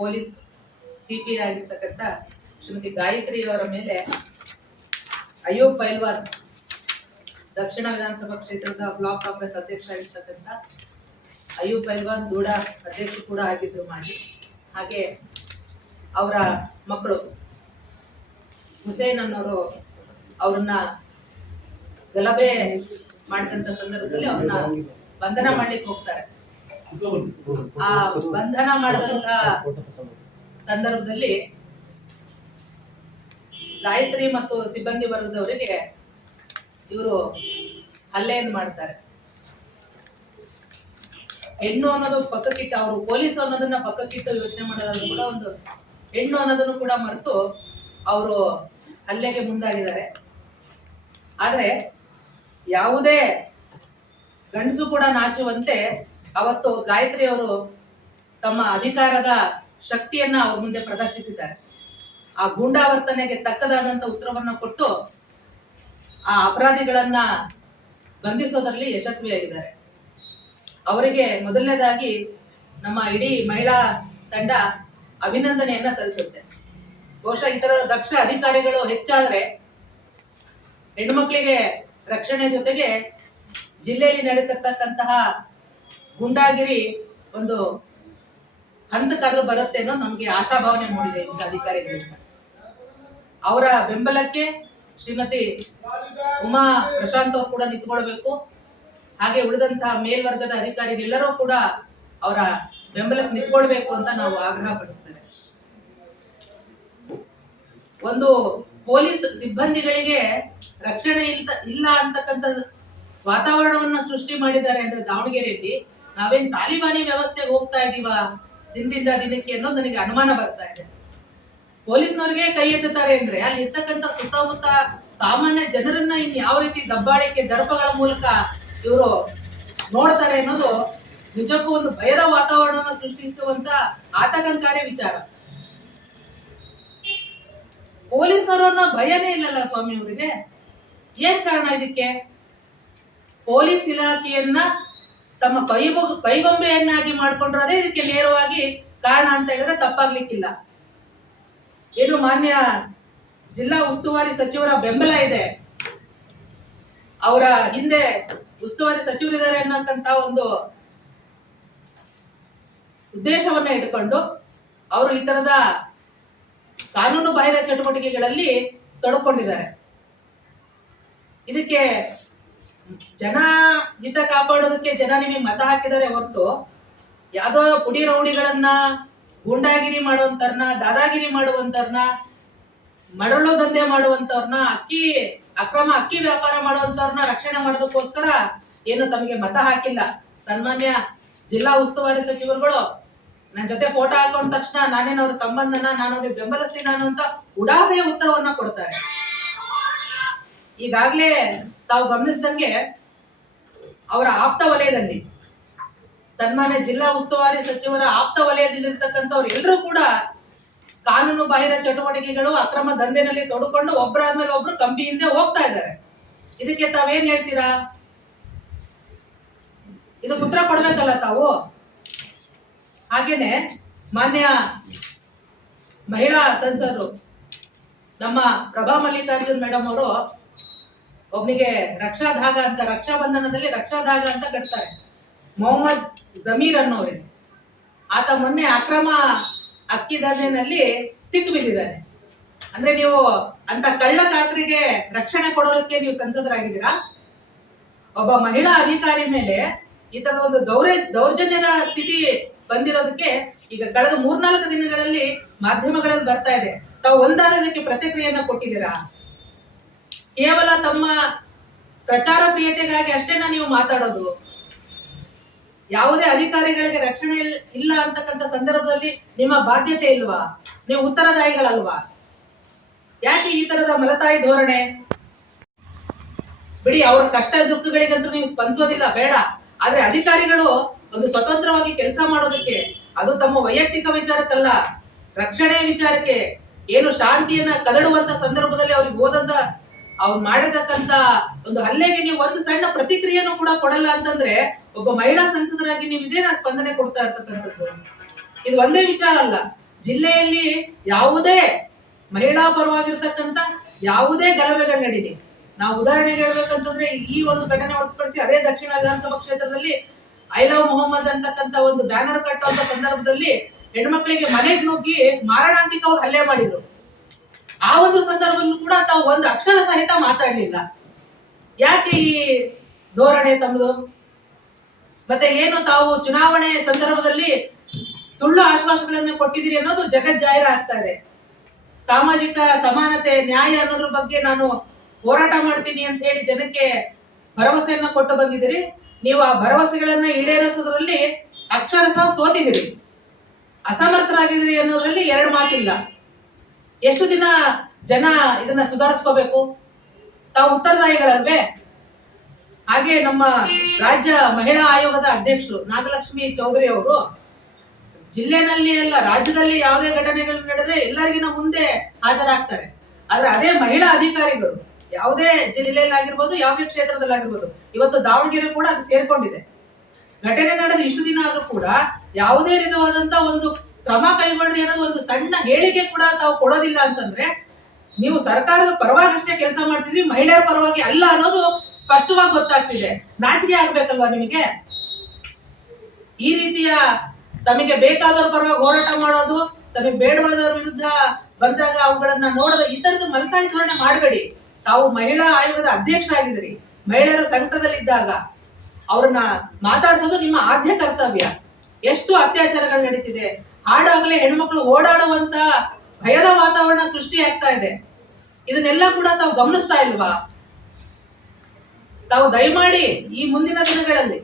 Police CP ಆಗಿರ್ತಕ್ಕಂಥ ಶ್ರೀಮತಿ ಗಾಯತ್ರಿ ಅವರ ಮೇಲೆ ಅಯ್ಯೂಬ್ ಪೈಲ್ವಾನ್ ದಕ್ಷಿಣ ವಿಧಾನಸಭಾ ಕ್ಷೇತ್ರದ ಬ್ಲಾಕ್ ಕಾಂಗ್ರೆಸ್ ಅಧ್ಯಕ್ಷ ಆಗಿರ್ತಕ್ಕಂಥ ಅಯ್ಯೂಬ್ ಪೈಲ್ವಾನ್ ದೂಡ ಅಧ್ಯಕ್ಷ ಕೂಡ ಆಗಿದ್ರು ಮಾಜಿ. ಹಾಗೆ ಅವರ ಮಕ್ಕಳು ಹುಸೇನ್ ಅನ್ನೋರು ಅವ್ರನ್ನ ಗಲಭೆ ಮಾಡಿದಂತ ಸಂದರ್ಭದಲ್ಲಿ ಅವ್ರನ್ನ ಬಂಧನ ಮಾಡ್ಲಿಕ್ಕೆ ಹೋಗ್ತಾರೆ. ಆ ಬಂಧನ ಮಾಡಿದಂತ ಸಂದರ್ಭದಲ್ಲಿ ಗಾಯತ್ರಿ ಮತ್ತು ಸಿಬ್ಬಂದಿ ವರ್ಗದವರಿಗೆ ಇವರು ಹಲ್ಲೆಯನ್ನು ಮಾಡ್ತಾರೆ. ಹೆಣ್ಣು ಅನ್ನೋದು ಪಕ್ಕಕ್ಕಿಟ್ಟು, ಅವರು ಪೊಲೀಸ್ ಅನ್ನೋದನ್ನ ಪಕ್ಕಕ್ಕಿಟ್ಟು ಯೋಚನೆ ಮಾಡೋದಾದ್ರೂ ಕೂಡ ಒಂದು ಹೆಣ್ಣು ಅನ್ನೋದನ್ನು ಕೂಡ ಮರೆತು ಅವರು ಹಲ್ಲೆಗೆ ಮುಂದಾಗಿದ್ದಾರೆ. ಆದ್ರೆ ಯಾವುದೇ ಗಂಡಸು ಕೂಡ ನಾಚುವಂತೆ ಅವತ್ತು ಗಾಯತ್ರಿ ಅವರು ತಮ್ಮ ಅಧಿಕಾರದ ಶಕ್ತಿಯನ್ನ ಅವ್ರ ಮುಂದೆ ಪ್ರದರ್ಶಿಸಿದ್ದಾರೆ. ಆ ಗೂಂಡಾವರ್ತನೆಗೆ ತಕ್ಕದಾದಂತ ಉತ್ತರವನ್ನ ಕೊಟ್ಟು ಆ ಅಪರಾಧಿಗಳನ್ನ ಬಂಧಿಸೋದ್ರಲ್ಲಿ ಯಶಸ್ವಿಯಾಗಿದ್ದಾರೆ. ಅವರಿಗೆ ಮೊದಲನೇದಾಗಿ ನಮ್ಮ ಇಡೀ ಮಹಿಳಾ ತಂಡ ಅಭಿನಂದನೆಯನ್ನ ಸಲ್ಲಿಸುತ್ತೆ. ಬಹುಶಃ ಇತರ ದಕ್ಷ ಅಧಿಕಾರಿಗಳು ಹೆಚ್ಚಾದ್ರೆ ಹೆಣ್ಮಕ್ಳಿಗೆ ರಕ್ಷಣೆ ಜೊತೆಗೆ ಜಿಲ್ಲೆಯಲ್ಲಿ ನಡೀತಿರ್ತಕ್ಕಂತಹ ಗುಂಡಾಗಿರಿ ಒಂದು ಹಂತಕ್ಕಾದ್ರೂ ಬರುತ್ತೆ ಅನ್ನೋ ನಮ್ಗೆ ಆಶಾಭಾವನೆ ಮೂಡಿದೆ ಇಂಥ ಅಧಿಕಾರಿಗಳಿಂದ. ಅವರ ಬೆಂಬಲಕ್ಕೆ ಶ್ರೀಮತಿ ಉಮಾ ಪ್ರಶಾಂತ್ ಅವರು ಕೂಡ ನಿಂತ್ಕೊಳ್ಬೇಕು. ಹಾಗೆ ಉಳಿದಂತಹ ಮೇಲ್ವರ್ಗದ ಅಧಿಕಾರಿಗಳೆಲ್ಲರೂ ಕೂಡ ಅವರ ಬೆಂಬಲಕ್ಕೆ ನಿಂತ್ಕೊಳ್ಬೇಕು ಅಂತ ನಾವು ಆಗ್ರಹ ಪಡಿಸ್ತೇವೆ. ಒಂದು ಪೊಲೀಸ್ ಸಿಬ್ಬಂದಿಗಳಿಗೆ ರಕ್ಷಣೆ ಇಲ್ಲ ಅಂತಕ್ಕಂಥ ವಾತಾವರಣವನ್ನ ಸೃಷ್ಟಿ ಮಾಡಿದ್ದಾರೆ ಅಂದ್ರೆ ದಾವಣಗೆರೆಯಲ್ಲಿ ನಾವೇನ್ ತಾಲಿಬಾನಿ ವ್ಯವಸ್ಥೆಗೆ ಹೋಗ್ತಾ ಇದೀವ ದಿನದಿಂದ ದಿನಕ್ಕೆ ಅನ್ನೋದು ನನಗೆ ಅನುಮಾನ ಬರ್ತಾ ಇದೆ. ಪೊಲೀಸ್ನವ್ರಿಗೆ ಕೈ ಎತ್ತುತ್ತಾರೆ ಅಂದ್ರೆ ಅಲ್ಲಿ ಇರ್ತಕ್ಕಂಥ ಸುತ್ತಮುತ್ತ ಸಾಮಾನ್ಯ ಜನರನ್ನ ಇನ್ ಯಾವ ರೀತಿ ದಬ್ಬಾಳಿಕೆ ದರ್ಪಗಳ ಮೂಲಕ ಇವರು ನೋಡ್ತಾರೆ ಅನ್ನೋದು ನಿಜಕ್ಕೂ ಒಂದು ಭಯದ ವಾತಾವರಣವನ್ನು ಸೃಷ್ಟಿಸುವಂತ ಆತಂಕಕಾರಿ ವಿಚಾರ. ಪೊಲೀಸರನ್ನ ಭಯನೇ ಇಲ್ಲಲ್ಲ ಸ್ವಾಮಿ ಅವರಿಗೆ. ಏನ್ ಕಾರಣ ಇದಕ್ಕೆ? ಪೊಲೀಸ್ ಇಲಾಖೆಯನ್ನ ತಮ್ಮ ಕೈಗೊಂಬೆಯನ್ನಾಗಿ ಮಾಡ್ಕೊಂಡ್ರದೇ ಇದಕ್ಕೆ ನೇರವಾಗಿ ಕಾರಣ ಅಂತ ಹೇಳಿದ್ರೆ ತಪ್ಪಾಗ್ಲಿಕ್ಕಿಲ್ಲ. ಏನು ಮಾನ್ಯ ಜಿಲ್ಲಾ ಉಸ್ತುವಾರಿ ಸಚಿವರ ಬೆಂಬಲ ಇದೆ, ಅವರ ಹಿಂದೆ ಉಸ್ತುವಾರಿ ಸಚಿವರಿದ್ದಾರೆ ಅನ್ನಕ್ಕಂತ ಒಂದು ಉದ್ದೇಶವನ್ನ ಇಟ್ಕೊಂಡು ಅವರು ಈ ತರದ ಕಾನೂನು ಬಾಹಿರ ಚಟುವಟಿಕೆಗಳಲ್ಲಿ ತೊಡಕೊಂಡಿದ್ದಾರೆ. ಇದಕ್ಕೆ ಜನ ಹಿತ ಕಾಪಾಡೋದಕ್ಕೆ ಜನ ನಿಮಗೆ ಮತ ಹಾಕಿದರೆ ಹೊರತು ಯಾವ್ದೋ ಪುಡಿ ರೌಡಿಗಳನ್ನ ಗೂಂಡಾಗಿರಿ ಮಾಡುವಂತವ್ರನ್ನ, ದಾದಾಗಿರಿ ಮಾಡುವಂತವ್ರನ್ನ, ಮರಳು ದಂಧೆ ಮಾಡುವಂತವ್ರನ್ನ, ಅಕ್ರಮ ಅಕ್ಕಿ ವ್ಯಾಪಾರ ಮಾಡುವಂತವ್ರನ್ನ ರಕ್ಷಣೆ ಮಾಡೋದಕ್ಕೋಸ್ಕರ ಏನು ತಮಗೆ ಮತ ಹಾಕಿಲ್ಲ. ಸನ್ಮಾನ್ಯ ಜಿಲ್ಲಾ ಉಸ್ತುವಾರಿ ಸಚಿವರುಗಳು ನನ್ನ ಜೊತೆ ಫೋಟೋ ಹಾಕೊಂಡ ತಕ್ಷಣ ನಾನೇನು ಅವ್ರ ಸಂಬಂಧನ ನಾನು ಅವ್ರಿಗೆ ಬೆಂಬಲಿಸ್ತೀನಿ ಅನ್ನುವಂತ ಉಡಾಫೆಯ ಉತ್ತರವನ್ನ ಕೊಡ್ತಾರೆ. ಈಗಾಗ್ಲೇ ತಾವು ಗಮನಿಸಿದಂಗೆ ಅವರ ಆಪ್ತ ವಲಯದಲ್ಲಿ, ಸನ್ಮಾನ್ಯ ಜಿಲ್ಲಾ ಉಸ್ತುವಾರಿ ಸಚಿವರ ಆಪ್ತ ವಲಯದಲ್ಲಿರ್ತಕ್ಕಂಥವ್ರು ಎಲ್ಲರೂ ಕೂಡ ಕಾನೂನು ಬಾಹಿರ ಚಟುವಟಿಕೆಗಳು, ಅಕ್ರಮ ದಂಧೆನಲ್ಲಿ ತೊಡಕೊಂಡು ಒಬ್ಬರಾದ್ಮೇಲೆ ಒಬ್ರು ಕಂಬಿ ಹಿಂದೆ ಹೋಗ್ತಾ ಇದ್ದಾರೆ. ಇದಕ್ಕೆ ತಾವೇನ್ ಹೇಳ್ತೀರಾ? ಇದಕ್ಕೆ ಉತ್ತರ ಕೊಡ್ಬೇಕಲ್ಲ ತಾವು. ಹಾಗೇನೆ ಮಾನ್ಯ ಮಹಿಳಾ ಸಂಸದರು ನಮ್ಮ ಪ್ರಭಾ ಮಲ್ಲಿಕಾರ್ಜುನ್ ಮೇಡಮ್ ಅವರು ಒಬ್ನಿಗೆ ರಕ್ಷಾಧಾಗ ಅಂತ, ರಕ್ಷಾ ಬಂಧನದಲ್ಲಿ ರಕ್ಷಾಧಾಗ ಅಂತ ಕಟ್ತಾರೆ, ಮೊಹಮ್ಮದ್ ಜಮೀರ್ ಅನ್ನೋರಿಗೆ. ಆತ ಮೊನ್ನೆ ಅಕ್ರಮ ಅಕ್ಕಿ ದಂಧೆನಲ್ಲಿ ಸಿಕ್ಕು ಬಿದ್ದಿದ್ದಾನೆ. ಅಂದ್ರೆ ನೀವು ಅಂತ ಕಳ್ಳ ಕಾಕರಿಗೆ ರಕ್ಷಣೆ ಕೊಡೋದಕ್ಕೆ ನೀವು ಸಂಸದರಾಗಿದ್ದೀರಾ? ಒಬ್ಬ ಮಹಿಳಾ ಅಧಿಕಾರಿ ಮೇಲೆ ಈ ತರದ ಒಂದು ದೌರ್ಜನ್ಯದ ಸ್ಥಿತಿ ಬಂದಿರೋದಕ್ಕೆ ಈಗ ಕಳೆದ 3-4 ದಿನಗಳಲ್ಲಿ ಮಾಧ್ಯಮಗಳಲ್ಲಿ ಬರ್ತಾ ಇದೆ. ತಾವು ಒಂದಾದಕ್ಕೆ ಪ್ರತಿಕ್ರಿಯೆಯನ್ನ ಕೊಟ್ಟಿದ್ದೀರಾ? ಕೇವಲ ತಮ್ಮ ಪ್ರಚಾರ ಪ್ರಿಯತೆಗಾಗಿ ಅಷ್ಟೇನಾ ನೀವು ಮಾತಾಡೋದು? ಯಾವುದೇ ಅಧಿಕಾರಿಗಳಿಗೆ ರಕ್ಷಣೆ ಇಲ್ಲ ಅಂತಕ್ಕಂಥ ಸಂದರ್ಭದಲ್ಲಿ ನಿಮ್ಮ ಬಾಧ್ಯತೆ ಇಲ್ವಾ? ನೀವು ಉತ್ತರದಾಯಿಗಳಲ್ವಾ? ಯಾಕೆ ಈ ತರದ ಮಲತಾಯಿ ಧೋರಣೆ? ಬಿಡಿ, ಅವ್ರ ಕಷ್ಟ ದುಃಖಗಳಿಗಂತೂ ನೀವು ಸ್ಪಂದಿಸೋದಿಲ್ಲ, ಬೇಡ. ಆದ್ರೆ ಅಧಿಕಾರಿಗಳು ಒಂದು ಸ್ವತಂತ್ರವಾಗಿ ಕೆಲಸ ಮಾಡೋದಕ್ಕೆ, ಅದು ತಮ್ಮ ವೈಯಕ್ತಿಕ ವಿಚಾರಕ್ಕಲ್ಲ, ರಕ್ಷಣೆ ವಿಚಾರಕ್ಕೆ, ಏನು ಶಾಂತಿಯನ್ನ ಕದಡುವಂತ ಸಂದರ್ಭದಲ್ಲಿ ಅವ್ರಿಗೆ ಹೋದಂತ ಅವ್ರು ಮಾಡಿರ್ತಕ್ಕಂತ ಒಂದು ಹಲ್ಲೆಗೆ ನೀವು ಒಂದು ಸಣ್ಣ ಪ್ರತಿಕ್ರಿಯೆನೂ ಕೂಡ ಕೊಡಲ್ಲ ಅಂತಂದ್ರೆ ಒಬ್ಬ ಮಹಿಳಾ ಸಂಸದರಾಗಿ ನೀವು ಇದೇನಾ ಸ್ಪಂದನೆ ಕೊಡ್ತಾ ಇರ್ತಕ್ಕಂಥದ್ದು? ಇದು ಒಂದೇ ವಿಚಾರ ಅಲ್ಲ, ಜಿಲ್ಲೆಯಲ್ಲಿ ಯಾವುದೇ ಮಹಿಳಾ ಪರವಾಗಿರ್ತಕ್ಕಂಥ ಯಾವುದೇ ಗಲಭೆಗಳು ನಡೀಲಿ, ನಾವು ಉದಾಹರಣೆಗೆ ಹೇಳ್ಬೇಕಂತಂದ್ರೆ ಈ ಒಂದು ಘಟನೆ ಹೊರತುಪಡಿಸಿ ಅದೇ ದಕ್ಷಿಣ ವಿಧಾನಸಭಾ ಕ್ಷೇತ್ರದಲ್ಲಿ ಐ ಲವ್ ಮೊಹಮ್ಮದ್ ಅಂತಕ್ಕಂಥ ಒಂದು ಬ್ಯಾನರ್ ಕಟ್ಟುವಂತ ಸಂದರ್ಭದಲ್ಲಿ ಹೆಣ್ಮಕ್ಳಿಗೆ ಮನೆಗೆ ನುಗ್ಗಿ ಮಾರಣಾಂತಿಕವಾಗಿ ಹಲ್ಲೆ ಮಾಡಿದ್ರು. ಆ ಒಂದು ಸಂದರ್ಭದಲ್ಲೂ ಕೂಡ ತಾವು ಒಂದು ಅಕ್ಷರ ಸಹಿತ ಮಾತಾಡ್ಲಿಲ್ಲ. ಯಾಕೆ ಈ ಧೋರಣೆ ತಮ್ಮದು? ಮತ್ತೆ ಏನು ತಾವು ಚುನಾವಣೆ ಸಂದರ್ಭದಲ್ಲಿ ಸುಳ್ಳು ಆಶ್ವಾಸಗಳನ್ನ ಕೊಟ್ಟಿದ್ದೀರಿ ಅನ್ನೋದು ಜಗಜ್ಜಾಹಿರ ಆಗ್ತಾ ಇದೆ. ಸಾಮಾಜಿಕ ಸಮಾನತೆ, ನ್ಯಾಯ ಅನ್ನೋದ್ರ ಬಗ್ಗೆ ನಾನು ಹೋರಾಟ ಮಾಡ್ತೀನಿ ಅಂತ ಹೇಳಿ ಜನಕ್ಕೆ ಭರವಸೆಯನ್ನ ಕೊಟ್ಟು ಬಂದಿದ್ದೀರಿ. ನೀವು ಆ ಭರವಸೆಗಳನ್ನ ಈಡೇರಿಸೋದ್ರಲ್ಲಿ ಅಕ್ಷರಶಃ ಸೋತಿದ್ದೀರಿ, ಅಸಮರ್ಥರಾಗಿದ್ದೀರಿ ಅನ್ನೋದ್ರಲ್ಲಿ ಎರಡು ಮಾತಿಲ್ಲ. ಎಷ್ಟು ದಿನ ಜನ ಇದನ್ನ ಸುಧಾರಿಸ್ಕೋಬೇಕು? ತಾವು ಉತ್ತರದಾಯಿಗಳಲ್ವೇ? ಹಾಗೆ ನಮ್ಮ ರಾಜ್ಯ ಮಹಿಳಾ ಆಯೋಗದ ಅಧ್ಯಕ್ಷರು ನಾಗಲಕ್ಷ್ಮಿ ಚೌಧರಿ ಅವರು ಜಿಲ್ಲೆನಲ್ಲಿ ಎಲ್ಲ ರಾಜ್ಯದಲ್ಲಿ ಯಾವುದೇ ಘಟನೆಗಳು ನಡೆದ್ರೆ ಎಲ್ಲರಿಗಿನ ಮುಂದೆ ಹಾಜರಾಗ್ತಾರೆ. ಆದ್ರೆ ಅದೇ ಮಹಿಳಾ ಅಧಿಕಾರಿಗಳು ಯಾವುದೇ ಜಿಲ್ಲೆಯಲ್ಲಿ ಆಗಿರ್ಬೋದು, ಯಾವುದೇ ಕ್ಷೇತ್ರದಲ್ಲಿ ಆಗಿರ್ಬೋದು, ಇವತ್ತು ದಾವಣಗೆರೆ ಕೂಡ ಅದು ಸೇರ್ಕೊಂಡಿದೆ. ಘಟನೆ ನಡೆದ ಇಷ್ಟು ದಿನ ಆದ್ರೂ ಕೂಡ ಯಾವುದೇ ರೀತಿಯಾದಂತ ಒಂದು ಕ್ರಮ ಕೈಗೊಳ್ಳಿ ಅನ್ನೋದು ಒಂದು ಸಣ್ಣ ಹೇಳಿಕೆ ಕೂಡ ತಾವು ಕೊಡೋದಿಲ್ಲ ಅಂತಂದ್ರೆ ನೀವು ಸರ್ಕಾರದ ಪರವಾಗಿ ಅಷ್ಟೇ ಕೆಲಸ ಮಾಡ್ತಿದ್ರಿ, ಮಹಿಳೆಯರ ಪರವಾಗಿ ಅಲ್ಲ ಅನ್ನೋದು ಸ್ಪಷ್ಟವಾಗಿ ಗೊತ್ತಾಗ್ತಿದೆ. ನಾಚಿಕೆ ಆಗ್ಬೇಕಲ್ವಾ ನಿಮಗೆ? ಈ ರೀತಿಯ ತಮಗೆ ಬೇಕಾದವ್ರ ಪರವಾಗಿ ಹೋರಾಟ ಮಾಡೋದು, ತಮಗೆ ಬೇಡವಾದವ್ರ ವಿರುದ್ಧ ಬಂದಾಗ ಅವುಗಳನ್ನ ನೋಡೋದು, ಈ ತರದ ಮಲತಾಯಿ ಧೋರಣೆ ಮಾಡಬೇಡಿ. ತಾವು ಮಹಿಳಾ ಆಯೋಗದ ಅಧ್ಯಕ್ಷರಾಗಿದ್ದೀರಿ. ಮಹಿಳೆಯರು ಸಂಕಟದಲ್ಲಿದ್ದಾಗ ಅವ್ರನ್ನ ಮಾತಾಡಿಸೋದು ನಿಮ್ಮ ಆದ್ಯ ಕರ್ತವ್ಯ. ಎಷ್ಟು ಅತ್ಯಾಚಾರಗಳು ನಡೀತಿದೆ, ಹಾಡಾಗಲೇ ಹೆಣ್ಮಕ್ಳು ಓಡಾಡುವಂತ ಭಯದ ವಾತಾವರಣ ಸೃಷ್ಟಿ ಆಗ್ತಾ ಇದೆ. ಇದನ್ನೆಲ್ಲ ಕೂಡ ತಾವು ಗಮನಿಸ್ತಾ ಇಲ್ವಾ? ತಾವು ದಯಮಾಡಿ ಈ ಮುಂದಿನ ದಿನಗಳಲ್ಲಿ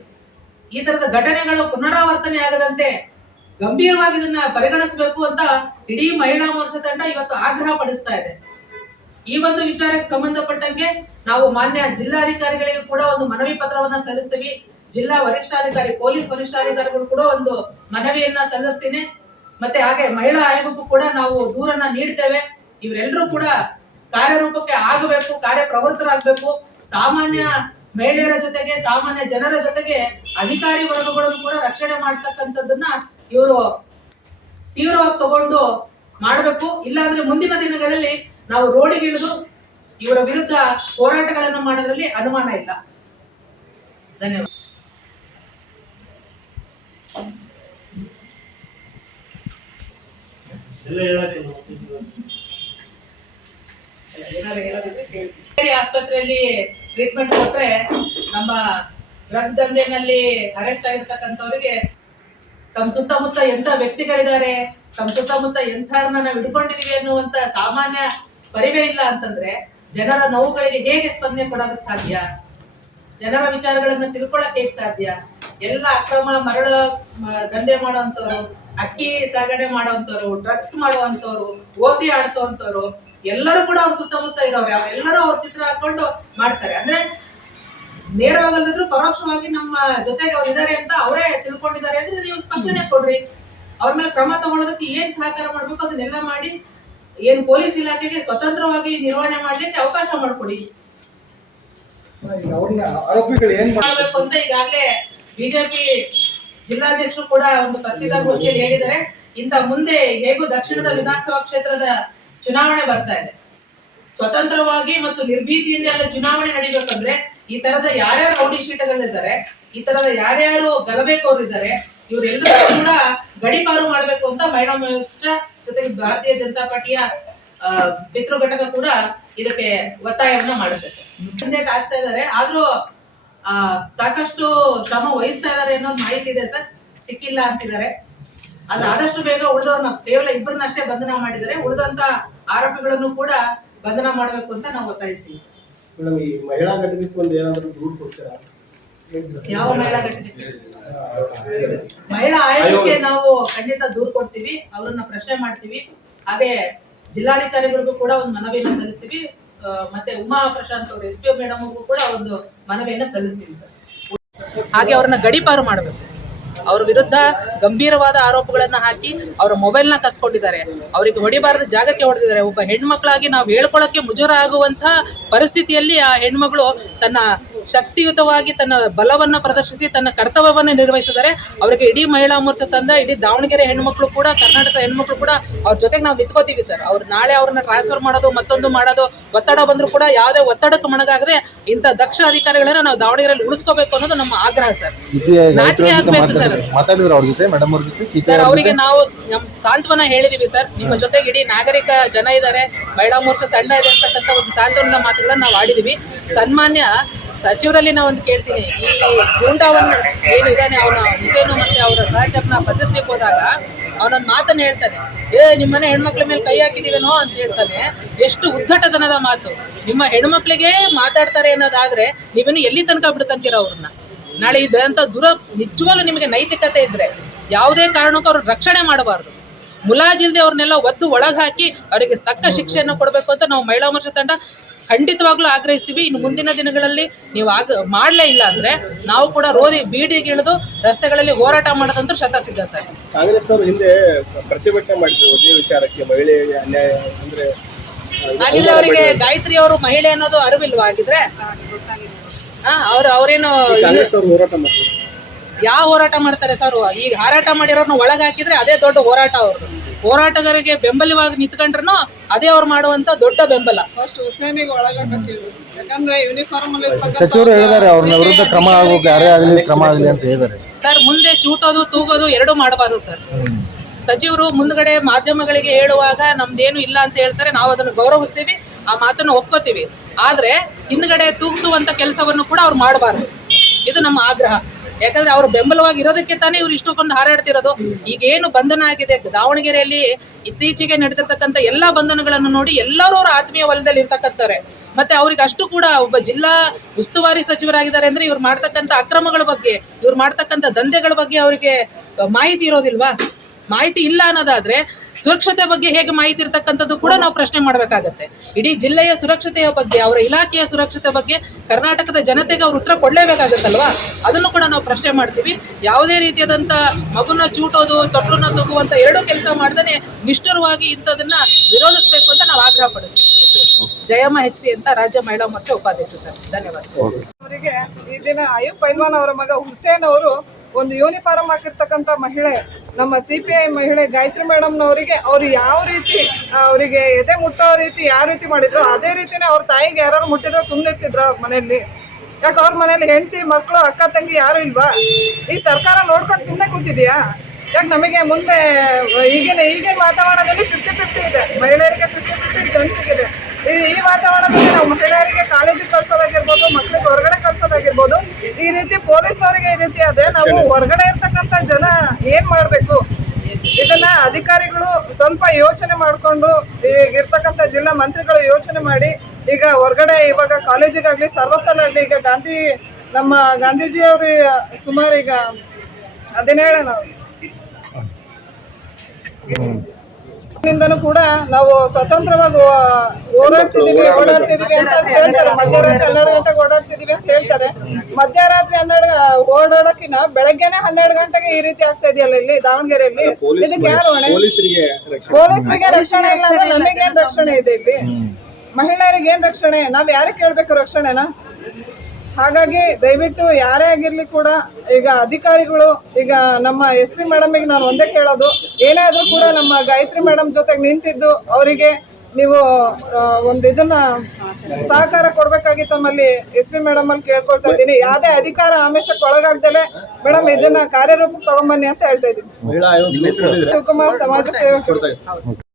ಈ ತರದ ಘಟನೆಗಳು ಪುನರಾವರ್ತನೆ ಆಗದಂತೆ ಗಂಭೀರವಾಗಿ ಇದನ್ನ ಪರಿಗಣಿಸಬೇಕು ಅಂತ ಇಡೀ ಮಹಿಳಾ ಮೋರ್ಚಾ ತಂಡ ಇವತ್ತು ಆಗ್ರಹ ಪಡಿಸ್ತಾ ಇದೆ. ಈ ಒಂದು ವಿಚಾರಕ್ಕೆ ಸಂಬಂಧಪಟ್ಟಂಗೆ ನಾವು ಮಾನ್ಯ ಜಿಲ್ಲಾಧಿಕಾರಿಗಳಿಗೆ ಕೂಡ ಒಂದು ಮನವಿ ಪತ್ರವನ್ನ ಸಲ್ಲಿಸ್ತೀವಿ. ಜಿಲ್ಲಾ ವರಿಷ್ಠಾಧಿಕಾರಿ, ಪೊಲೀಸ್ ವರಿಷ್ಠಾಧಿಕಾರಿಗಳು ಕೂಡ ಒಂದು ಮನವಿಯನ್ನ ಸಲ್ಲಿಸ್ತೀನಿ. ಮತ್ತೆ ಹಾಗೆ ಮಹಿಳಾ ಆಯೋಗಕ್ಕೂ ಕೂಡ ನಾವು ದೂರನ್ನ ನೀಡ್ತೇವೆ. ಇವರೆಲ್ಲರೂ ಕೂಡ ಕಾರ್ಯರೂಪಕ್ಕೆ ಆಗಬೇಕು, ಕಾರ್ಯಪ್ರವೃತ್ತರಾಗಬೇಕು. ಸಾಮಾನ್ಯ ಮಹಿಳೆಯರ ಜೊತೆಗೆ, ಸಾಮಾನ್ಯ ಜನರ ಜೊತೆಗೆ ಅಧಿಕಾರಿ ವರ್ಗಗಳನ್ನು ಕೂಡ ರಕ್ಷಣೆ ಮಾಡ್ತಕ್ಕಂಥದ್ದನ್ನ ಇವರು ತೀವ್ರವಾಗಿ ತಗೊಂಡು ಮಾಡಬೇಕು. ಇಲ್ಲಾಂದ್ರೆ ಮುಂದಿನ ದಿನಗಳಲ್ಲಿ ನಾವು ರೋಡಿಗಿಳಿದು ಇವರ ವಿರುದ್ಧ ಹೋರಾಟಗಳನ್ನು ಮಾಡೋದ್ರಲ್ಲಿ ಅನುಮಾನ ಇಲ್ಲ. ಧನ್ಯವಾದ. ಆಸ್ಪತ್ರೆಯಲ್ಲಿ ಟ್ರೀಟ್ಮೆಂಟ್ ಕೊಟ್ರೆ ನಮ್ಮ ಡ್ರಗ್ ದಂಧೆನಲ್ಲಿ ಅರೆಸ್ಟ್ ಆಗಿರ್ತಕ್ಕಂಥವ್ರಿಗೆ ತಮ್ಮ ಸುತ್ತಮುತ್ತ ಎಂತ ವ್ಯಕ್ತಿಗಳಿದ್ದಾರೆ, ತಮ್ಮ ಸುತ್ತಮುತ್ತ ಎಂಥವ್ರನ್ನ ನಾವು ಹಿಡ್ಕೊಂಡಿದೀವಿ ಅನ್ನುವಂತ ಸಾಮಾನ್ಯ ಪರಿವೇ ಇಲ್ಲ ಅಂತಂದ್ರೆ ಜನರ ನೋವುಗಳಿಗೆ ಹೇಗೆ ಸ್ಪಂದನೆ ಕೊಡೋದಕ್ಕೆ ಸಾಧ್ಯ? ಜನರ ವಿಚಾರಗಳನ್ನ ತಿಳ್ಕೊಳಕ್ ಹೇಗ್ ಸಾಧ್ಯ? ಎಲ್ಲ ಅಕ್ರಮ ಮರಳ ದಂಧೆ ಮಾಡುವಂತವ್ರು, ಅಕ್ಕಿ ಸಾಗಣೆ ಮಾಡುವಂತವ್ರು, ಡ್ರಗ್ಸ್ ಮಾಡುವಂತವ್ರು, ಓಸಿ ಆಡಿಸುವಂತವ್ರು ಎಲ್ಲರೂ ಕೂಡ ಅವ್ರ ಸುತ್ತಮುತ್ತ ಇರೋರು. ಅವರೆಲ್ಲರೂ ಅವ್ರ ಚಿತ್ರ ಹಾಕೊಂಡು ಮಾಡ್ತಾರೆ. ಅಂದ್ರೆ ನೇರವಾಗಲ್ದಿದ್ರು ಪರೋಕ್ಷವಾಗಿ ನಮ್ಮ ಜೊತೆಗೆ ಅವ್ರು ಇದಾರೆ ಅಂತ ಅವರೇ ತಿಳ್ಕೊಂಡಿದ್ದಾರೆ ಅಂದ್ರೆ ನೀವು ಸ್ಪಷ್ಟನೆ ಕೊಡ್ರಿ. ಅವ್ರ ಮೇಲೆ ಕ್ರಮ ತಗೊಳ್ಳೋದಕ್ಕೆ ಏನ್ ಸಹಕಾರ ಮಾಡ್ಬೇಕು ಅದನ್ನೆಲ್ಲ ಮಾಡಿ, ಏನ್ ಪೊಲೀಸ್ ಇಲಾಖೆಗೆ ಸ್ವತಂತ್ರವಾಗಿ ನಿರ್ವಹಣೆ ಮಾಡ್ಲಿಕ್ಕೆ ಅವಕಾಶ ಮಾಡ್ಕೊಡಿ. ಮಾಡ್ಬೇಕು ಅಂತ ಈಗಾಗಲೇ ಬಿಜೆಪಿ ಜಿಲ್ಲಾಧ್ಯಕ್ಷರು ಕೂಡ ಒಂದು ಪತ್ರಿಕಾಗೋಷ್ಠಿಯಲ್ಲಿ ಹೇಳಿದ್ದಾರೆ. ಇಂತ ಮುಂದೆ ಹೇಗೂ ದಕ್ಷಿಣದ ವಿಧಾನಸಭಾ ಕ್ಷೇತ್ರದ ಚುನಾವಣೆ ಬರ್ತಾ ಇದೆ. ಸ್ವತಂತ್ರವಾಗಿ ಮತ್ತು ನಿರ್ಭೀತಿಯಿಂದ ಎಲ್ಲ ಚುನಾವಣೆ ನಡೀಬೇಕಂದ್ರೆ ಈ ತರದ ಯಾರ್ಯಾರು ರೌಡಿ ಶೀಟಗಳಿದ್ದಾರೆ, ಈ ತರದ ಯಾರ್ಯಾರು ಗಲಭೆಕೋರಿದ್ದಾರೆ, ಇವರೆಲ್ಲರೂ ಕೂಡ ಗಡಿಪಾರು ಮಾಡ್ಬೇಕು ಅಂತ ಮಹಿಳಾ ಮೋರ್ಚಾ ಜೊತೆಗೆ ಭಾರತೀಯ ಜನತಾ ಪಾರ್ಟಿಯ ಪಿತೃ ಘಟಕ ಕೂಡ ಇದಕ್ಕೆ ಒತ್ತಾಯವನ್ನ ಮಾಡುತ್ತೆ. ಕ್ಯಾಂಡಿಡೇಟ್ ಆಗ್ತಾ ಇದ್ದಾರೆ, ಆದ್ರೂ ಸಾಕಷ್ಟು ಶ್ರಮ ವಹಿಸ್ತಾ ಇದಾರೆ ಅನ್ನೋದು ಮಾಹಿತಿ ಇದೆ ಸರ್. ಸಿಕ್ಕಿಲ್ಲ ಅಂತಿದ್ದಾರೆ. ಅದ್ರ ಆದಷ್ಟು ಬೇಗ ಉಳಿದವ್ರನ್ನ ಕೇವಲ ಇಬ್ಬರನ್ನ ಅಷ್ಟೇ ಬಂಧನ ಮಾಡಿದರೆ, ಉಳಿದಂತ ಆರೋಪಿಗಳನ್ನು ಕೂಡ ಬಂಧನ ಮಾಡಬೇಕು ಅಂತ ನಾವು ಒತ್ತಾಯಿಸ್ತೀವಿ ಸರ್. ಮೇಡಮ್, ಈ ಮಹಿಳಾ ಘಟಕಕ್ಕೆ ಒಂದು ಏನಾದರೂ ದೂರು ಕೊಡ್ತೀರಾ? ಯಾವ ಮಹಿಳಾ ಘಟಕಕ್ಕೆ? ಮಹಿಳಾ ಆಯೋಗಕ್ಕೆ ನಾವು ಖಂಡಿತ ದೂರು ಕೊಡ್ತೀವಿ, ಅವರನ್ನ ಪ್ರಶ್ನೆ ಮಾಡ್ತೀವಿ. ಹಾಗೆ ಜಿಲ್ಲಾಧಿಕಾರಿಗಳಿಗೂ ಕೂಡ ಒಂದು ಮನವಿಯನ್ನ ಸಲ್ಲಿಸ್ತೀವಿ. ಮತ್ತೆ ಉಮಾ ಪ್ರಶಾಂತ್ ಅವರು SP ಮೇಡಮ್ ಕೂಡ ಒಂದು ಮನವಿಯನ್ನ ಸಲ್ಲಿಸ್ತೀವಿ ಸರ್. ಹಾಗೆ ಅವ್ರನ್ನ ಗಡಿಪಾರು ಮಾಡಬೇಕು. ಅವ್ರ ವಿರುದ್ಧ ಗಂಭೀರವಾದ ಆರೋಪಗಳನ್ನ ಹಾಕಿ ಅವರ ಮೊಬೈಲ್ನ ಕಸ್ಕೊಂಡಿದ್ದಾರೆ. ಅವರಿಗೆ ಹೊಡಿಬಾರದ ಜಾಗಕ್ಕೆ ಹೊಡೆದಿದ್ದಾರೆ. ಒಬ್ಬ ಹೆಣ್ಮಕ್ಳಾಗಿ ನಾವು ಹೇಳ್ಕೊಳಕ್ಕೆ ಮುಜುರ ಆಗುವಂತ ಪರಿಸ್ಥಿತಿಯಲ್ಲಿ ಆ ಹೆಣ್ಮಗಳು ತನ್ನ ಶಕ್ತಿಯುತವಾಗಿ ತನ್ನ ಬಲವನ್ನ ಪ್ರದರ್ಶಿಸಿ ತನ್ನ ಕರ್ತವ್ಯವನ್ನು ನಿರ್ವಹಿಸಿದ್ದಾರೆ. ಅವರಿಗೆ ಇಡೀ ಮಹಿಳಾ ಮೋರ್ಚಾ ತಂದ, ಇಡೀ ದಾವಣಗೆರೆ ಹೆಣ್ಮಕ್ಳು ಕೂಡ, ಕರ್ನಾಟಕದ ಹೆಣ್ಮಕ್ಳು ಕೂಡ ಅವ್ರ ಜೊತೆಗೆ ನಾವು ನಿಂತ್ಕೋತೀವಿ ಸರ್. ಅವ್ರು ನಾಳೆ ಅವ್ರನ್ನ ಟ್ರಾನ್ಸ್ಫರ್ ಮಾಡೋದು, ಮತ್ತೊಂದು ಮಾಡೋದು, ಒತ್ತಡ ಬಂದ್ರು ಕೂಡ ಯಾವುದೇ ಒತ್ತಡಕ್ಕೆ ಮಣಗಾಗದೆ ಇಂಥ ದಕ್ಷ ಅಧಿಕಾರಿಗಳನ್ನ ನಾವು ದಾವಣಗೆರೆಯಲ್ಲಿ ಉಳಿಸ್ಕೋಬೇಕು ಅನ್ನೋದು ನಮ್ಮ ಆಗ್ರಹ ಸರ್. ನಾಚಿಕೆ ಆಗ್ಬೇಕು ಸರ್. ಸರ್ ಅವರಿಗೆ ನಾವು ಸಾಂತ್ವನ ಹೇಳಿದೀವಿ ಸರ್. ನಿಮ್ಮ ಜೊತೆಗೆ ಇಡೀ ನಾಗರಿಕ ಜನ ಇದ್ದಾರೆ, ಮಹಿಳಾ ಮೋರ್ಚಾ ತಂಡ ಇದೆ ಅಂತಕ್ಕಂಥ ಒಂದು ಸಾಂತ್ವನದ ಮಾತುಗಳನ್ನ ನಾವು ಆಡಿದೀವಿ. ಸನ್ಮಾನ್ಯ ಸಚಿವರಲ್ಲಿ ನಾವು ಒಂದು ಕೇಳ್ತೀನಿ, ಈ ಗೂಂಡಾವನ್ನು ಏನು ಇದ್ದಾನೆ ಅವನ ಹುಸೇನು ಮತ್ತೆ ಅವರ ಸಹಚರನ ಬಂಧಿಸ್ಲಿಕ್ಕೆ ಹೋದಾಗ ಅವನೊಂದು ಮಾತನ್ನ ಹೇಳ್ತಾನೆ, ನಿಮ್ಮನೆ ಹೆಣ್ಮಕ್ಳ ಮೇಲೆ ಕೈ ಹಾಕಿದೀವೇನೋ ಅಂತ ಹೇಳ್ತಾನೆ. ಎಷ್ಟು ಉದ್ದಟತನದ ಮಾತು. ನಿಮ್ಮ ಹೆಣ್ಮಕ್ಳಿಗೆ ಮಾತಾಡ್ತಾರೆ ಅನ್ನೋದಾದ್ರೆ ನೀವೇನು ಎಲ್ಲಿ ತನಕ ಬಿಡ್ಕಂತೀರ ಅವ್ರನ್ನ? ನಾಳೆ ಇದಂತ ನಿಜವಾಗ್ಲೂ ನಿಮಗೆ ನೈತಿಕತೆ ಇದ್ರೆ ಯಾವುದೇ ಕಾರಣಕ್ಕೂ ಅವ್ರ ರಕ್ಷಣೆ ಮಾಡಬಾರ್ದು. ಮುಲಾಜಿಲ್ದೆ ಅವ್ರನ್ನೆಲ್ಲ ಒದ್ದು ಒಳಗೆ ಹಾಕಿ ಅವರಿಗೆ ತಕ್ಕ ಶಿಕ್ಷೆಯನ್ನು ಕೊಡಬೇಕು ಅಂತ ನಾವು ಮಹಿಳಾ ಮೋರ್ಚಾ ತಂಡ ಖಂಡಿತವಾಗ್ಲೂ ಆಗ್ರಹಿಸ್ತೀವಿ. ಇನ್ನು ಮುಂದಿನ ದಿನಗಳಲ್ಲಿ ನೀವು ಮಾಡಲೇ ಇಲ್ಲ ಅಂದ್ರೆ ನಾವು ಕೂಡ ಬೀದಿಗೆ ಇಳಿದು ರಸ್ತೆಗಳಲ್ಲಿ ಹೋರಾಟ ಮಾಡೋದಂತೂ ಶತಸಿದ್ಧ ಸರ್. ಕಾಂಗ್ರೆಸ್ ಅವರು ಹಿಂದೆ ಪ್ರತಿಭಟನೆ ಮಾಡಿದ್ರು ಈ ವಿಚಾರಕ್ಕೆ, ಮಹಿಳೆಗೆ ಅನ್ಯಾಯ ಅಂದ್ರೆ ಹಾಗಿದ್ರೆ ಅವರಿಗೆ ಗಾಯತ್ರಿ ಅವರು ಮಹಿಳೆ ಅನ್ನೋದು ಅರಿವಿಲ್ವಾ? ಆಗಿದ್ರೆ ಅವ್ರೇನು ಕಾಂಗ್ರೆಸ್ ಅವರು ಹೋರಾಟ ಮಾಡ್ತಾರೆ. ಯಾವ ಹೋರಾಟ ಮಾಡ್ತಾರೆ ಸರ್? ಈಗ ಹಾರಾಟ ಮಾಡಿರೋರ್ನ ಒಳಗೆ ಹಾಕಿದ್ರೆ ಅದೇ ದೊಡ್ಡ ಹೋರಾಟ. ಅವ್ರದ್ದು ಹೋರಾಟಗಾರರಿಗೆ ಬೆಂಬಲವಾಗಿ ನಿಂತ್ಕೊಂಡ್ರು ಅದೇ ಅವ್ರು ಮಾಡುವಂತ ದೊಡ್ಡ ಬೆಂಬಲ. ಫಸ್ಟ್ ಹುಸೇನಿಗೆ ಒಳಗಾಕಿ, ಯಾಕಂದ್ರೆ ಯೂನಿಫಾರ್ಮ್ ಅಲ್ಲಿ ಸಚಿವರು ಹೇಳಿದ್ದಾರೆ ಅವ್ರನ್ನ ವಿರುದ್ಧ ಕ್ರಮ ಆಗಬೇಕು, ಯಾರೇ ಆಗಲಿ ಕ್ರಮ ಆಗಲಿ ಅಂತ ಹೇಳಿದ್ದಾರೆ ಸರ್. ಮುಂದೆ ಚೂಟೋದು ತೂಗೋದು ಎರಡೂ ಮಾಡಬಾರ್ದು ಸರ್. ಸಚಿವರು ಮುಂದ್ಗಡೆ ಮಾಧ್ಯಮಗಳಿಗೆ ಹೇಳುವಾಗ ನಮ್ದೇನು ಇಲ್ಲ ಅಂತ ಹೇಳ್ತಾರೆ, ನಾವು ಅದನ್ನು ಗೌರವಿಸ್ತೀವಿ, ಆ ಮಾತನ್ನು ಒಪ್ಕೋತೀವಿ. ಆದ್ರೆ ಹಿಂದ್ಗಡೆ ತೂಗಿಸುವಂತ ಕೆಲಸವನ್ನು ಕೂಡ ಅವ್ರು ಮಾಡಬಾರ್ದು. ಇದು ನಮ್ಮ ಆಗ್ರಹ. ಯಾಕಂದ್ರೆ ಅವ್ರು ಬೆಂಬಲವಾಗಿ ಇರೋದಕ್ಕೆ ತಾನೇ ಇವ್ರು ಇಷ್ಟೊಂದು ಹಾರಾಡ್ತಿರೋದು. ಈಗೇನು ಬಂಧನ ಆಗಿದೆ ದಾವಣಗೆರೆಯಲ್ಲಿ, ಇತ್ತೀಚೆಗೆ ನಡೆದಿರ್ತಕ್ಕಂಥ ಎಲ್ಲಾ ಬಂಧನಗಳನ್ನು ನೋಡಿ ಎಲ್ಲರೂ ಅವ್ರ ಆತ್ಮೀಯ ವಲಯದಲ್ಲಿ ಇರ್ತಕ್ಕಂಥವ್ರೆ. ಮತ್ತೆ ಅವ್ರಿಗೆ ಅಷ್ಟು ಕೂಡ ಒಬ್ಬ ಜಿಲ್ಲಾ ಉಸ್ತುವಾರಿ ಸಚಿವರಾಗಿದ್ದಾರೆ ಅಂದ್ರೆ ಇವ್ರು ಮಾಡ್ತಕ್ಕಂಥ ಅಕ್ರಮಗಳ ಬಗ್ಗೆ, ಇವ್ರು ಮಾಡ್ತಕ್ಕಂಥ ದಂಧೆಗಳ ಬಗ್ಗೆ ಅವರಿಗೆ ಮಾಹಿತಿ ಇರೋದಿಲ್ವಾ? ಮಾಹಿತಿ ಇಲ್ಲ ಅನ್ನೋದಾದ್ರೆ ಸುರಕ್ಷತೆ ಬಗ್ಗೆ ಹೇಗೆ ಮಾಹಿತಿ ಇರ್ತಕ್ಕಂಥದ್ದು ಕೂಡ ನಾವು ಪ್ರಶ್ನೆ ಮಾಡಬೇಕಾಗತ್ತೆ. ಇಡೀ ಜಿಲ್ಲೆಯ ಸುರಕ್ಷತೆಯ ಬಗ್ಗೆ, ಅವರ ಇಲಾಖೆಯ ಸುರಕ್ಷತೆ ಬಗ್ಗೆ ಕರ್ನಾಟಕದ ಜನತೆಗೆ ಅವ್ರು ಉತ್ತರ ಕೊಡ್ಲೇಬೇಕಾಗತ್ತಲ್ವಾ? ಅದನ್ನು ಕೂಡ ನಾವು ಪ್ರಶ್ನೆ ಮಾಡ್ತೀವಿ. ಯಾವುದೇ ರೀತಿಯಾದಂಥ ಮಗುನ ಚೂಟೋದು, ತೊಟ್ಲನ್ನ ತೂಗುವಂತ ಎರಡೂ ಕೆಲಸ ಮಾಡ್ದೇನೆ ನಿಷ್ಠುರವಾಗಿ ಇಂಥದನ್ನ ವಿರೋಧಿಸಬೇಕು ಅಂತ ನಾವು ಆಗ್ರಹ ಪಡಿಸ್ತೀವಿ. ಜಯಮ್ಮ HC ಅಂತ ರಾಜ್ಯ ಮಹಿಳಾ ಮೋರ್ಚಾ ಉಪಾಧ್ಯಕ್ಷರು ಸರ್. ಧನ್ಯವಾದ. ಅವರಿಗೆ ಈ ದಿನ ಅಯ್ಯೂಬ್ ಪೈಲ್ವಾನ್ ಅವರ ಮಗ ಹುಸೇನ್ ಅವರು ಒಂದು ಯೂನಿಫಾರ್ಮ್ ಹಾಕಿರ್ತಕ್ಕಂಥ ಮಹಿಳೆ, ನಮ್ಮ CPI ಮಹಿಳೆ ಗಾಯತ್ರಿ ಮೇಡಮ್ನವರಿಗೆ ಅವ್ರು ಯಾವ ರೀತಿ ಅವರಿಗೆ ಎದೆ ಮುಟ್ಟೋ ರೀತಿ ಯಾವ ರೀತಿ ಮಾಡಿದ್ರು, ಅದೇ ರೀತಿನೇ ಅವ್ರ ತಾಯಿಗೆ ಯಾರು ಮುಟ್ಟಿದ್ರೆ ಸುಮ್ಮನೆ ಇರ್ತಿದ್ರು ಅವ್ರ ಮನೆಯಲ್ಲಿ. ಯಾಕೆ ಅವ್ರ ಮನೇಲಿ ಹೆಂಡತಿ ಮಕ್ಕಳು ಅಕ್ಕ ತಂಗಿ ಯಾರು ಇಲ್ವಾ? ಈ ಸರ್ಕಾರ ನೋಡ್ಕೊಂಡು ಸುಮ್ಮನೆ ಕೂತಿದ್ಯಾ? ಯಾಕೆ ನಮಗೆ ಮುಂದೆ ಈಗಿನ ವಾತಾವರಣದಲ್ಲಿ 50-50 ಇದೆ, ಮಹಿಳೆಯರಿಗೆ 50-50 ಜೆಂಟ್ಸಿಗಿದೆ. ಈ ವಾತಾವರಣದಲ್ಲಿ ನಾವು ಮಹಿಳೆಯರಿಗೆ ಕಾಲೇಜಿಗೆ ಕಳ್ಸೋದಾಗಿರ್ಬೋದು, ಮಕ್ಳಿಗೆ ಹೊರಗಡೆ ಕಳ್ಸೋದಾಗಿರ್ಬೋದು, ಈ ರೀತಿ ಪೊಲೀಸ್ನವರಿಗೆ ಈ ರೀತಿ ಆದ್ರೆ ನಾವು ಹೊರಗಡೆ ಇರ್ತಕ್ಕಂಥ ಜನ ಏನ್ ಮಾಡ್ಬೇಕು? ಇದನ್ನ ಅಧಿಕಾರಿಗಳು ಸ್ವಲ್ಪ ಯೋಚನೆ ಮಾಡಿಕೊಂಡು, ಈಗಿರ್ತಕ್ಕಂಥ ಜಿಲ್ಲಾ ಮಂತ್ರಿಗಳು ಯೋಚನೆ ಮಾಡಿ, ಈಗ ಹೊರಗಡೆ ಇವಾಗ ಕಾಲೇಜಿಗಾಗ್ಲಿ ಸರ್ವತ್ತಲ್ಲಿ ಈಗ ನಮ್ಮ ಗಾಂಧೀಜಿಯವರು ಸುಮಾರು ಈಗ 17 ನಿಂದನೂ ಕೂಡ ನಾವು ಸ್ವತಂತ್ರವಾಗಿ ಓಡಾಡ್ತಿದೀವಿ ಅಂತ ಹೇಳ್ತಾರೆ. ಮಧ್ಯರಾತ್ರಿ 12 ಗಂಟೆಗೆ ಓಡಾಡ್ತಿದೀವಿ ಅಂತ ಹೇಳ್ತಾರೆ. ಮಧ್ಯರಾತ್ರಿ 12 ಓಡಾಡೋಕಿನ ಬೆಳಗ್ಗೆನೆ 12 ಗಂಟೆಗೆ ಈ ರೀತಿ ಆಗ್ತಾ ಇದೆಯಲ್ಲ ಇಲ್ಲಿ ದಾವಣಗೆರೆಯಲ್ಲಿ. ಇದಕ್ಕೆ ಯಾರು ಹೊಣೆ? ಪೊಲೀಸರಿಗೆ ರಕ್ಷಣೆ ಇಲ್ಲ ಅಂದ್ರೆ ನಮಗೇನ್ ರಕ್ಷಣೆ ಇದೆ ಇಲ್ಲಿ? ಮಹಿಳೆಯರಿಗೆ ಏನ್ ರಕ್ಷಣೆ? ನಾವ್ ಯಾರಿಗೆ ಕೇಳ್ಬೇಕು ರಕ್ಷಣೆನ? ಹಾಗಾಗಿ ದಯವಿಟ್ಟು ಯಾರೇ ಆಗಿರ್ಲಿ ಕೂಡ ಈಗ ಅಧಿಕಾರಿಗಳು, ಈಗ ನಮ್ಮ SP ಮೇಡಮಿಗೆ ನಾನು ಒಂದೇ ಕೇಳೋದು, ಏನಾದರೂ ಕೂಡ ನಮ್ಮ ಗಾಯತ್ರಿ ಮೇಡಮ್ ಜೊತೆಗೆ ನಿಂತಿದ್ದು ಅವರಿಗೆ ನೀವು ಒಂದು ಇದನ್ನ ಸಹಕಾರ ಕೊಡ್ಬೇಕಾಗಿ ತಮ್ಮಲ್ಲಿ SP ಮೇಡಮ್ ಅಲ್ಲಿ ಕೇಳ್ಕೊಳ್ತಾ ಇದ್ದೀನಿ. ಯಾವುದೇ ಅಧಿಕಾರ ಆಮಿಷಕ್ಕೆ ಒಳಗಾಗ್ದಲೆ ಮೇಡಮ್ ಇದನ್ನ ಕಾರ್ಯರೂಪಕ್ಕೆ ತಗೊಂಬನ್ನಿ ಅಂತ ಹೇಳ್ತಾ ಇದ್ದೀನಿ. ಮಹಿಳಾ ಆಯೋಗ ಶಿವಕುಮಾರ್, ಸಮಾಜ ಸೇವಕ.